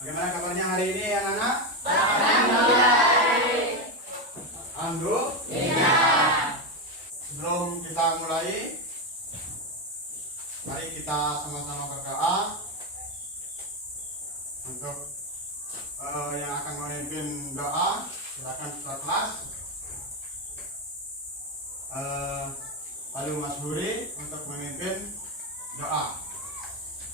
Bagaimana kabarnya hari ini anak-anak? Alhamdulillah. Sebelum kita mulai, mari kita sama-sama berdoa untuk yang akan memimpin doa. Silakan ketua kelas. Lalu Mas Huri untuk memimpin doa.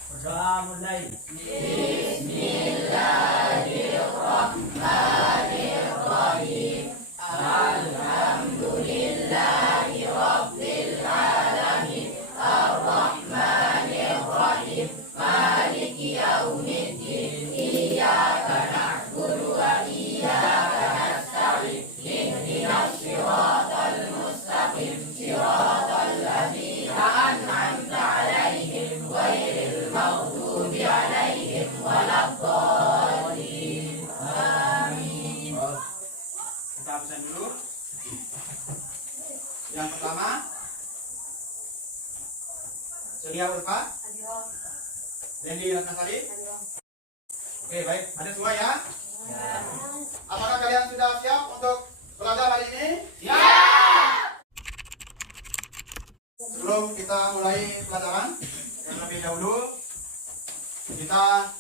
Berdoa mulai. Bismillahirrahmanirrahim. Alhamdulillahi rabbil alamin. Arrahmanirrahim. Maliki yaumiddin. Iyyaka na'budu wa iyyaka nasta'in. Ihdinas siratal mustaqim. Siratal ladzina an'amta 'alaihim ghairil maghdubi 'alaihim waladdallin. Amin. Kita absen dulu. Yang pertama, Surya Ulfa, Dendi Ratnasari. Oke, baik. Ada semua ya? Apakah kalian sudah siap untuk belajar hari ini? Sebelum kita mulai pelajaran, yang lebih dahulu kita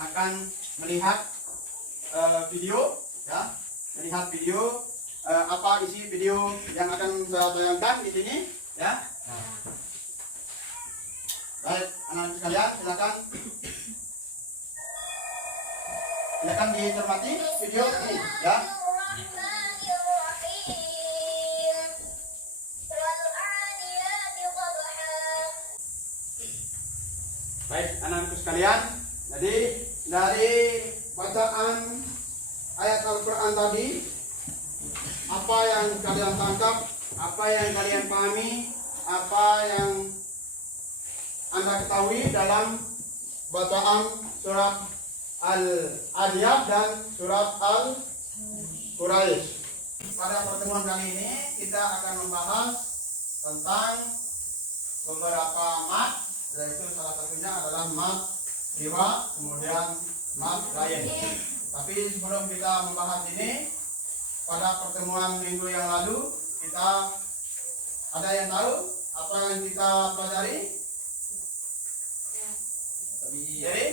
akan melihat video, ya, melihat video apa isi video yang akan saya bayangkan di sini, ya. Baik, anak-anak sekalian, silakan dicermati video ini, ya. Baik, anak-anakku sekalian, jadi dari bacaan ayat Al-Quran tadi, apa yang kalian tangkap, apa yang kalian pahami, apa yang Anda ketahui dalam bacaan surat Al-Adiyat dan surat Al-Quraisy. Pada pertemuan kali ini kita akan membahas tentang beberapa mat, yaitu salah satunya adalah mat siwa, kemudian mat lain. Tapi sebelum kita membahas ini, pada pertemuan minggu yang lalu kita ada yang tahu apa yang kita pelajari? Jadi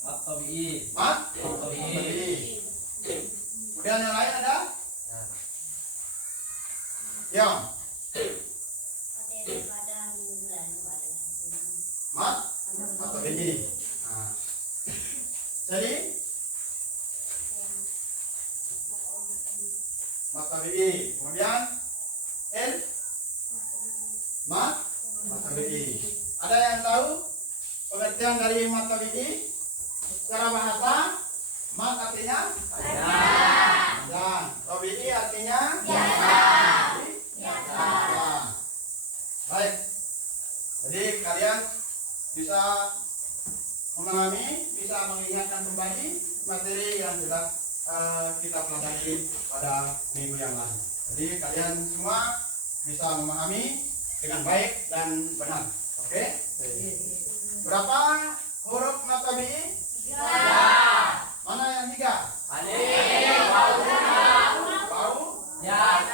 mat tabi'i. Kemudian yang lain ada? Ya. Mat tabi'i. Jadi mat tabi'i. Kemudian mat tabi'i. Ada yang tahu pengertian dari mat tabi'i? Secara bahasa, mat artinya dan tabi'i artinya biasa. Baik. Jadi kalian bisa memahami, bisa mengingatkan kembali materi yang sudah kita pelajari pada minggu yang lalu. Jadi kalian semua bisa memahami dengan baik dan benar. Oke? Berapa huruf mat tabi'i? 3. Mana yang 3? Alif, Bau? Ya.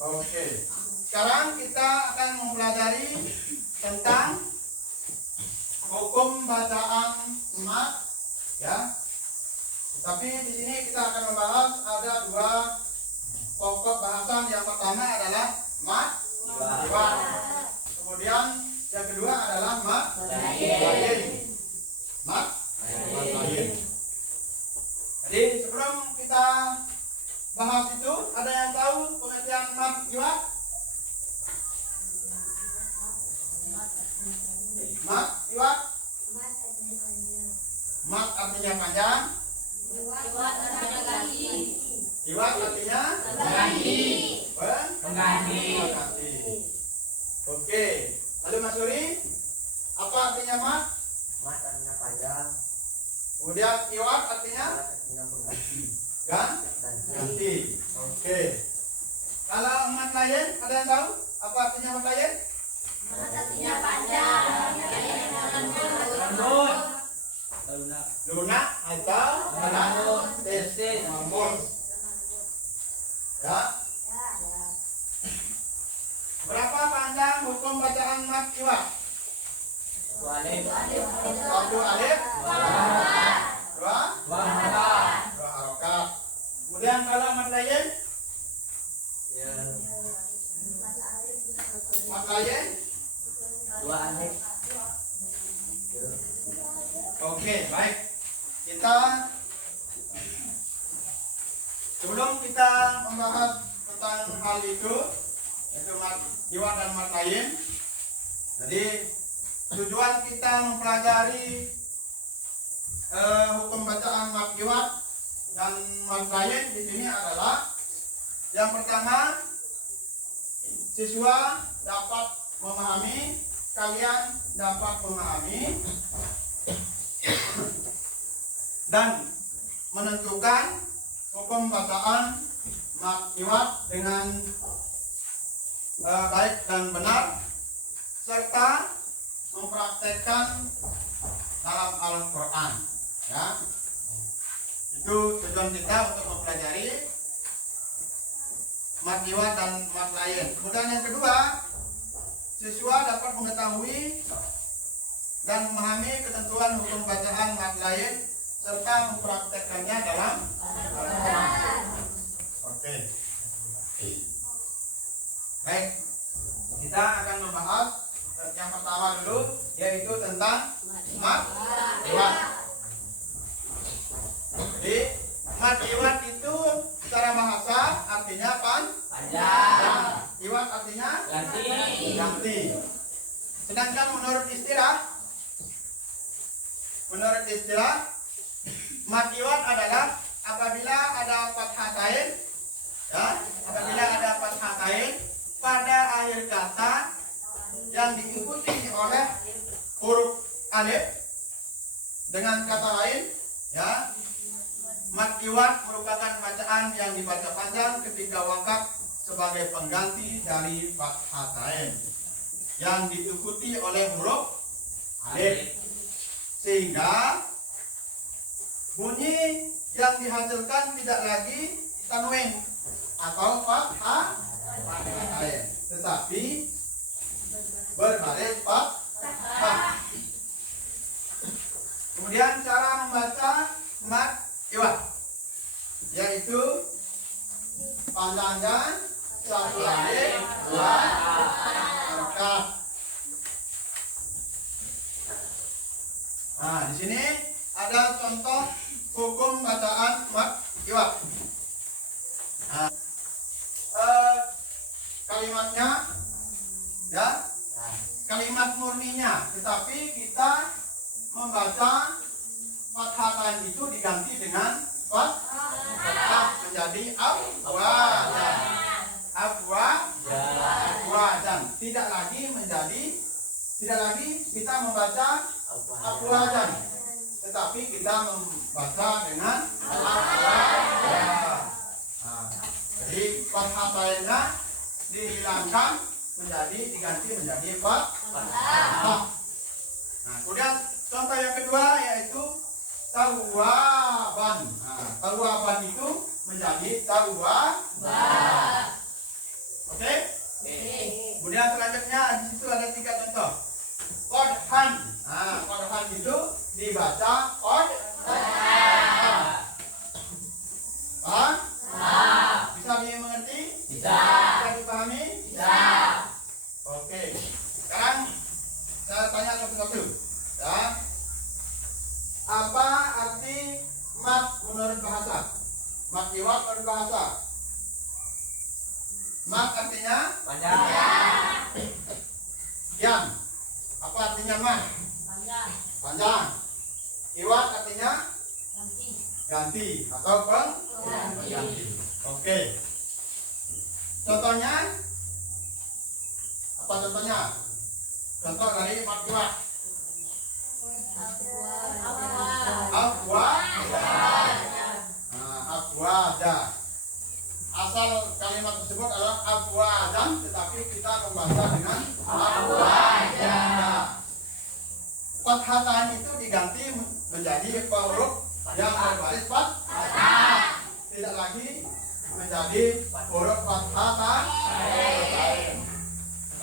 Oke. Sekarang kita akan mempelajari tentang hukum bacaan mat, ya. Tapi di sini kita akan membahas ada 2 pokok bahasan. Yang pertama adalah mat siwa. Kemudian yang kedua adalah mat lain. Mat lain. Jadi sebelum kita bahas itu, ada yang tahu pengertian mat siwa? Mat siwa? Mat artinya panjang. Iwat artinya pengganti. Oke. Lalu Mas Yuri, apa artinya mat? Mat artinya panjang. Kemudian iwat artinya Pengganti. ganti. Oke. Kalau mat lain, ada yang tahu apa artinya mat lain? Mat artinya panjang. Lembut. lunak atau tesis mamut. Ya. Berapa panjang hukum bacaan mat iwat? Satu alif, dua harokat. Kemudian kalau mat lain, Oke, baik. Sebelum kita membahas tentang hal itu, yaitu mat iwat dan mat lain. Jadi tujuan kita mempelajari hukum bacaan mat iwat dan mat lain di sini adalah yang pertama, siswa dapat memahami, kalian dapat memahami dan menentukan hukum bacaan mat iwat dengan baik dan benar, serta mempraktekkan dalam Al-Quran. Ya, itu tujuan kita untuk mempelajari mat iwat dan mat lain. Kemudian yang kedua, siswa dapat mengetahui dan memahami ketentuan hukum bacaan mat lain serta mempraktekkannya dalam Al-Quran. Oke. Baik, kita akan membahas yang pertama dulu, yaitu tentang mat iwat. Jadi mat iwat itu secara bahasa artinya panjang. Iwat artinya ganti. Sedangkan menurut istilah mat iwat adalah apabila ada fathatain, ya, apabila ada fathatain pada akhir kata yang diikuti oleh huruf alif. Dengan kata lain, ya, mat iwat merupakan bacaan yang dibaca panjang ketika wakaf sebagai pengganti dari fathatain yang diikuti oleh huruf alif, sehingga bunyi yang dihasilkan tidak lagi tanwin atau fathatain, tetapi berbaris fathah. Kemudian cara membaca mat iwat, yaitu panjangnya satu alif, dua harokat. Nah, di sini ada contoh hukum bacaan mat iwat. Nah, kalimatnya, ya, kalimat murninya, tetapi kita membaca fathatan itu diganti dengan fathah menjadi afwajan. Tidak lagi kita membaca afwajan, tetapi kita membaca dengan afwajan. Nah, jadi fathatannya dihilangkan diganti menjadi fathah. Nah, kemudian contoh yang kedua yaitu tawaban. Nah, tawaban itu menjadi tawab. Oke? Kemudian selanjutnya di situ ada 3 contoh. Qodhan. Nah, qodhan itu dibaca qodhan. Paham? Bisa dimengerti? Bisa dipahami? Bisa. Oke. Sekarang saya tanya satu-satu. Ya. Apa arti mat menurut bahasa? Mat iwat menurut bahasa. Mat artinya panjang. Yang. Apa artinya mat? Panjang. Iwat artinya ganti atau pengganti. Oke. Contohnya? Apa contohnya? Contoh dari mat iwat. Afwaja. Asal kalimat tersebut adalah afwajan, tetapi kita membaca dengan afwaja. fathatan itu diganti menjadi huruf yang berbaris fathah. Tidak lagi menjadi huruf fathatan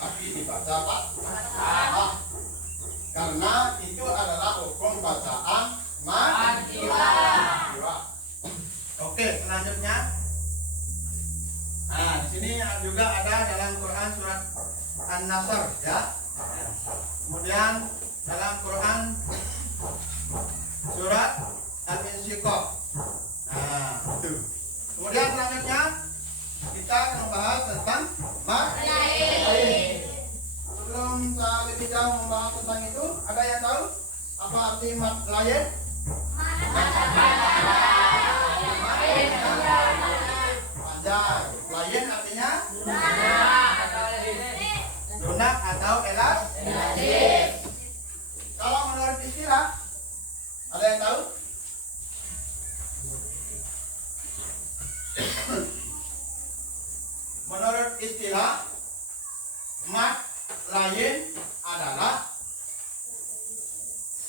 tapi dibaca fathah. Karena itu adalah hukum bacaan mad. Oke, selanjutnya. Nah, di sini juga ada dalam Quran surat An-Nasr ya. Kemudian dalam Quran surat Al-Insyiqaq. Nah, itu. Kemudian selanjutnya kita akan membahas tentang mad lain. Sebelum saya lebih jauh membahas tentang itu, ada yang tahu apa arti mad lain? Panjang. Lain artinya lunak atau elastis. Kalau menurut istilah, ada yang tahu? Menurut istilah, mad lain adalah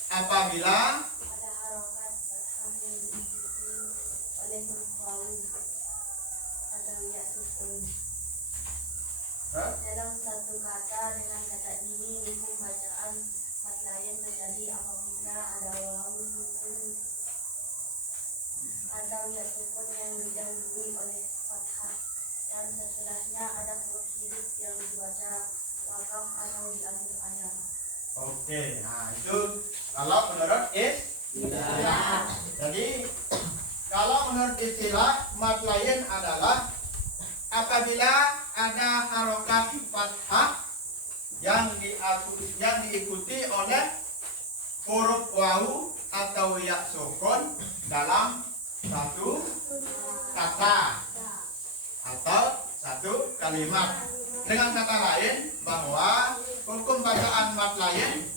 apabila ada harokat fathah yang diikuti oleh huruf wawu atau ya sukun dalam satu kata. Dengan kata ini hukum bacaan mad lain terjadi apabila ada wawu sukun atau ya sukun yang didahului oleh fathah dan setelahnya ada huruf hidup yang dibaca wakaf atau di akhir ayat. Oke, nah itu kalau menurut istilah. Jadi kalau menurut istilah, mad lain adalah apabila ada harokat fathah yang diikuti oleh huruf wawu atau ya sukun dalam satu kata atau satu kalimat. Dengan kata lain, bahwa hukum bacaan mad lain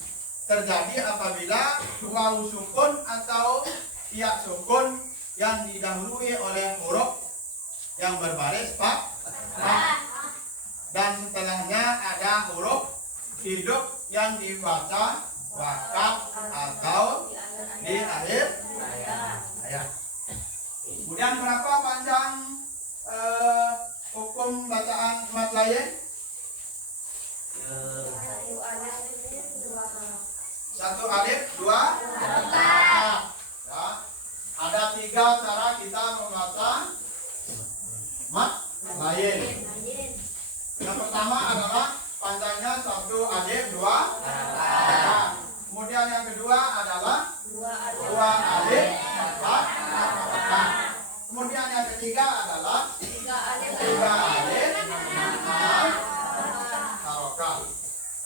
terjadi apabila wawu sukun atau ya sukun yang didahului oleh huruf yang berbaris fathah dan setelahnya ada huruf hidup yang dibaca wakaf atau di akhir ayat. Kemudian berapa panjang hukum bacaan mad lain? Satu alif, dua harokah. Ya. Ada tiga cara kita membaca mad lain. Yang pertama adalah panjangnya satu alif, dua harokah. Kemudian yang kedua adalah dua alif, empat harokah. Kemudian yang ketiga adalah tiga alif, enam harokah.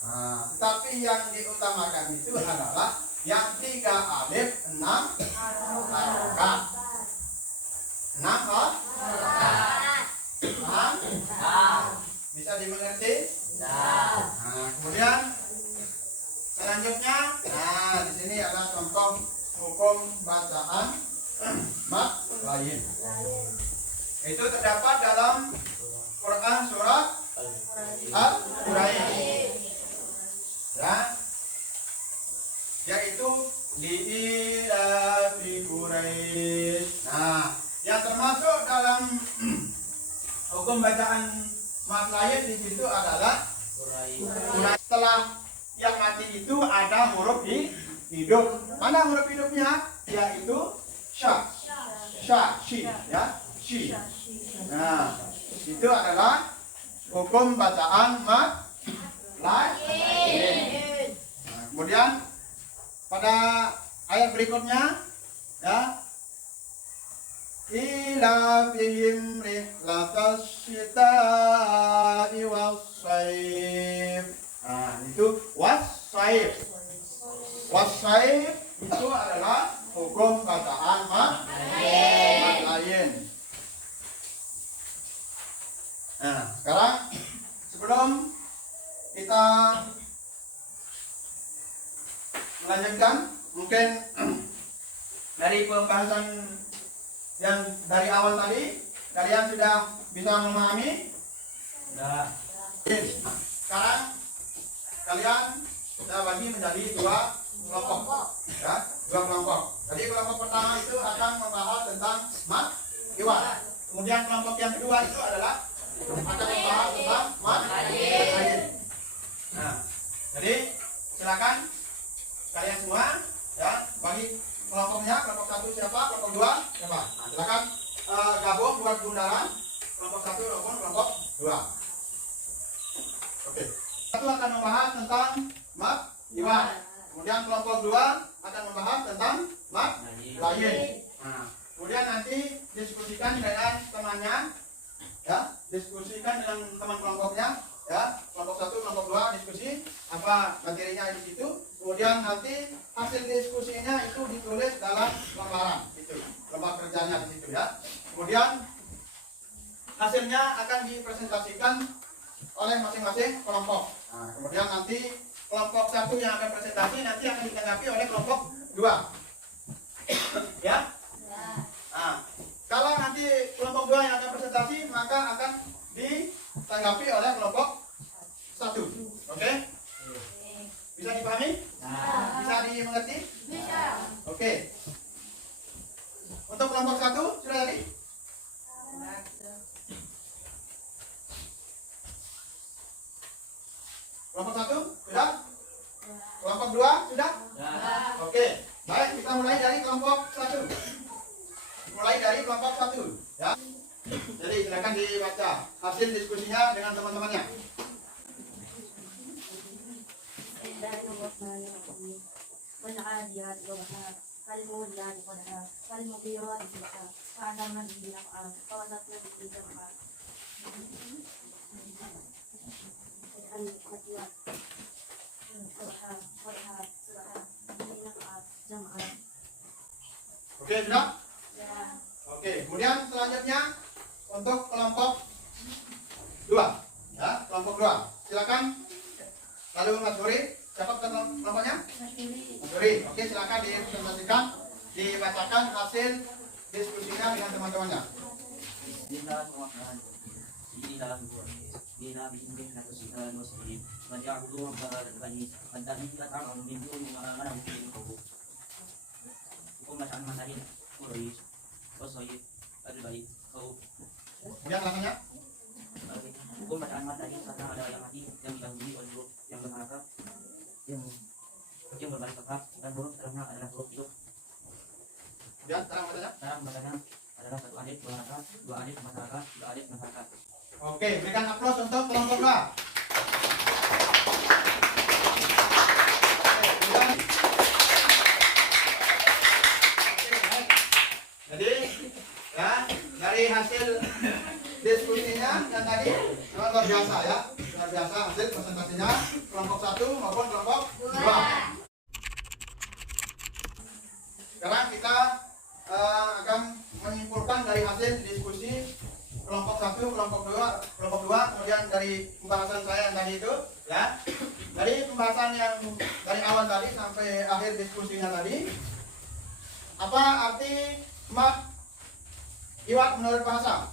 Nah, tetapi yang diutamakan itu adalah yang 3 alif 6 harokah. 6 harokah. Bisa dimengerti? Nah, kemudian selanjutnya, nah di sini ada contoh hukum bacaan mad lain. Itu terdapat dalam Quran surat Al-Quraisy. Ya, yaitu li'ilafi Quraisy. Nah, yang termasuk dalam hukum bacaan mad lain di situ adalah Quraisy. Setelah yang mati itu ada huruf hidup. Mana huruf hidupnya? Yaitu sya, shi, ya, shi. Nah, itu adalah hukum bacaan mad lain. Nah, kemudian pada ayat berikutnya, ya, ila fihim rihlatas syita'i was-sayf. Nah, itu was-sayf. Was-sayf itu adalah hukum bacaan mad lain. Nah, sekarang sebelum kita melanjutkan, mungkin dari pembahasan yang dari awal tadi kalian sudah bisa memahami? Sudah. Sekarang kalian saya bagi menjadi dua kelompok. Ya, 2 kelompok. Jadi kelompok pertama itu akan membahas tentang mat iwat. Kemudian kelompok yang kedua itu adalah akan membahas tentang mat lain. Nah, jadi silakan kalian semua ya bagi kelompoknya. Kelompok 1 siapa? Kelompok 2 siapa? Silakan gabung buat bundaran kelompok 1 maupun kelompok 2. Oke. 1 akan membahas tentang mat iwat. Kemudian kelompok 2 akan membahas tentang mat lain. Nah, kemudian nanti diskusikan dengan temannya, ya, diskusikan dengan teman kelompoknya, ya, kelompok 1, kelompok 2 diskusi apa materinya di situ. Kemudian nanti hasil diskusinya itu ditulis dalam lembaran, itu lembar kerjanya di situ ya. Kemudian hasilnya akan dipresentasikan oleh masing-masing kelompok. Nah, kemudian nanti kelompok 1 yang akan presentasi nanti akan ditanggapi oleh kelompok 2. Ya? Nah, kalau nanti kelompok 2 yang akan presentasi maka akan ditanggapi oleh kelompok 1. Oke? Bisa dipahami? Bisa dimengerti? Bisa. Oke. Untuk kelompok 1 sudah tadi? Kelompok 1 sudah? Kelompok 2 sudah? Oke. Baik, kita mulai dari kelompok 1. Mulai dari kelompok 1 ya. Jadi silakan dibaca hasil diskusinya dengan teman-temannya. والعاديات ضبحا فالموليات قدحا فالمغيرات صبحا فعلم به نفعا فوسطن به جمعا المكيات صبحا قدحا صبحا به نفعا جمعا. Oke, sudah? Ya. Oke, kemudian selanjutnya untuk kelompok 2 ya, kelompok 2. Silakan. Lalu Mas Huri, siapa kelompoknya? Mas Huri. Oke, silakan dipresentasikan, dibacakan hasil diskusinya dengan teman-temannya. Kemudian belakangnya. Hukum bacaan materi karena ada yang mati, yang didahului oleh huruf yang berharap, yang berbalik tetap, dan huruf setelahnya adalah huruf hidup. Kemudian cara membacanya. Cara membacanya adalah 1 alif berharakat, 2 alif masyarakat, 2 alif masyarakat. Oke, berikan aplaus untuk kelompok 2. Jadi ya dari hasil diskusinya yang tadi luar biasa ya, luar biasa hasil presentasinya kelompok 1 maupun kelompok 2. Sekarang kita akan menyimpulkan dari hasil diskusi kelompok 1, kelompok 2, kemudian dari pembahasan saya yang tadi itu ya. Dari pembahasan yang dari awal tadi sampai akhir diskusinya tadi, apa arti mat iwat menurut bahasa?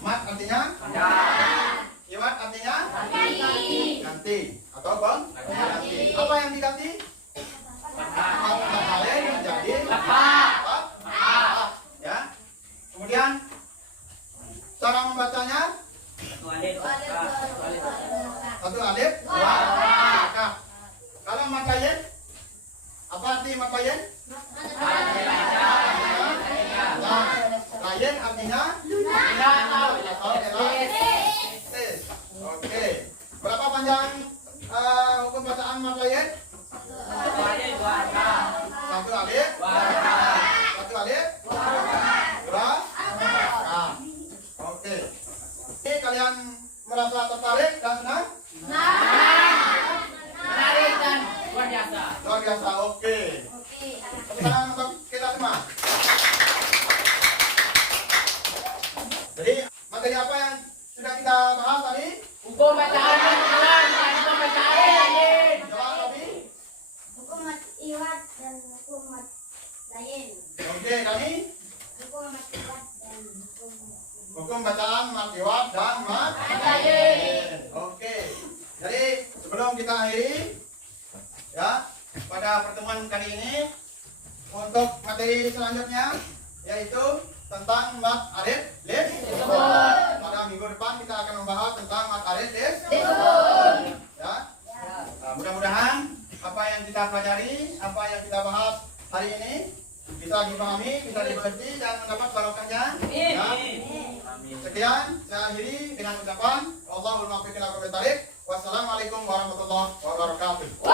Mat artinya? Iwat artinya? Ganti atau ganti. Apa yang diganti? Mat lain menjadi mat. Ya. Kemudian cara membacanya? 1 alif, 1 alif, 2 harakat. Kalau mat lain, apa arti mat lain? Lain artinya? Oke. Berapa panjang hukum bacaan mat lain? 1 alif, 1 alif, 2 harakat. Oke. Ini kalian merasa tertarik dan senang? menarik dan luar biasa. Luar biasa, oke. Sekarang untuk kita semua. Jadi materi apa yang sudah kita bahas tadi? Hukum bacaan dan hukum bacaan lain. Jawab Robi. Hukum mat iwat dan hukum mat lain. Oke, Dani. Hukum mat iwat dan hukum Hukum bacaan mat iwat dan mat lain. Oke. Jadi sebelum kita akhiri, Ya, pada pertemuan kali ini untuk materi selanjutnya yaitu tentang mat aritmetik. Pada minggu depan kita akan membahas tentang mat aritmetik. Ya. Nah, mudah-mudahan apa yang kita pelajari, apa yang kita bahas hari ini bisa dipahami, bisa dimengerti dan mendapat barokahnya. Ya. Sekian, saya akhiri dengan ucapan Allahumma muwaffiq ila aqwamit thoriq. Wassalamualaikum warahmatullahi wabarakatuh.